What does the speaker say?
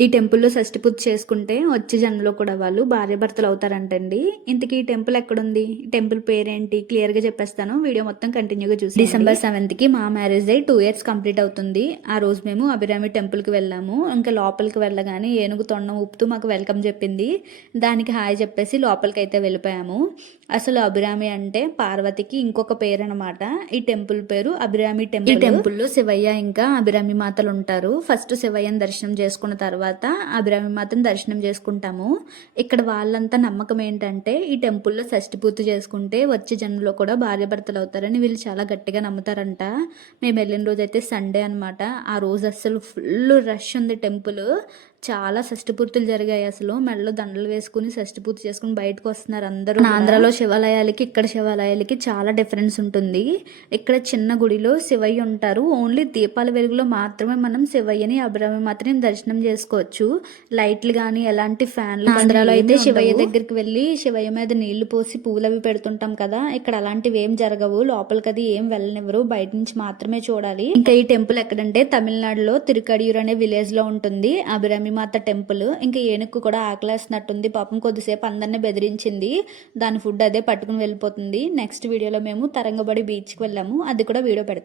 ఈ టెంపుల్‌లో షష్ఠి పూజ చేసుకుంటే వచ్చే జన్మలో కూడా వాళ్ళు భార్యాభర్తలు అవుతారంటండి. ఇంతకీ ఈ టెంపుల్ ఎక్కడుంది? ఈ టెంపుల్ పేరేంటి? క్లియర్‌గా చెప్పేస్తాను. వీడియో మొత్తం కంటిన్యూగా చూసేయండి. డిసెంబర్ 7కి మా మ్యారేజ్ అయ్యి 2 ఇయర్స్ కంప్లీట్ అవుతుంది. ఆ రోజు మేము అభిరామి టెంపుల్‌కి వెళ్ళాము. ఇంకా లోపలికి వెళ్ళగానే ఏనుగు తొండం ఊపుతూ మాకు వెల్కమ్ చెప్పింది. దానికి హాయ్ చెప్పేసి లోపలికైతే వెళ్ళిపోయాము. అసలు అభిరామి అంటే పార్వతికి ఇంకొక పేరనమాట. ఈ టెంపుల్ పేరు అభిరామి టెంపుల్. ఈ టెంపుల్‌లో శివయ్య ఇంకా అభిరామి మాతలు ఉంటారు. ఫస్ట్ శివయ్యని దర్శనం చేసుకున్న తర్వాత తర్వాత అభిరామి మాత్రం దర్శనం చేసుకుంటాము. ఇక్కడ వాళ్ళంతా నమ్మకం ఏంటంటే ఈ టెంపుల్‌లో షష్టి పూర్తి చేసుకుంటే వచ్చే జన్మలో కూడా భార్యాభర్తలు అవుతారని వీళ్ళు చాలా గట్టిగా నమ్ముతారంట. మేము వెళ్ళిన రోజు అయితే సండే అనమాట. ఆ రోజు అస్సలు ఫుల్ రష్ ఉంది టెంపుల్. చాలా షష్ఠి పూర్తులు జరిగాయి అసలు. మెడలో దండలు వేసుకొని షష్ఠి పూర్తి చేసుకొని బయటకు వస్తున్నారు అందరూ. ఆంధ్రాలో శివాలయాలకి ఇక్కడ శివాలయాలకి చాలా డిఫరెన్స్ ఉంటుంది. ఇక్కడ చిన్న గుడిలో శివయ్య ఉంటారు. ఓన్లీ దీపాల వెలుగులో మాత్రమే మనం శివయ్యని అభిరామి మాత్రం దర్శనం చేసుకోవచ్చు. లైట్లు గానీ ఎలాంటి ఫ్యాన్లు ఆంధ్రాలో అయితే శివయ్య దగ్గరికి వెళ్ళి శివయ్య మీద నీళ్ళు పోసి పువ్వులు అవి పెడుతుంటాం కదా. ఇక్కడ అలాంటివి ఏం జరగవు. లోపలికి అది ఏం వెళ్ళనివ్వరు. బయట నుంచి మాత్రమే చూడాలి. ఇంకా ఈ టెంపుల్ ఎక్కడంటే తమిళనాడులో తిరుకడియూర్ అనే విలేజ్లో ఉంటుంది. అభిరామి మాత టెంపుల్. ఇంకా ఏనుగు కూడా ఆకలేస్తున్నట్టుంది. పాపం కొద్దిసేపు అందరిని బెదిరించింది. దాని ఫుడ్ అదే పట్టుకుని వెళ్ళిపోతుంది. నెక్స్ట్ వీడియోలో మేము తరంగబడి బీచ్‌కి వెళ్ళాము. అది కూడా వీడియో పెడతాం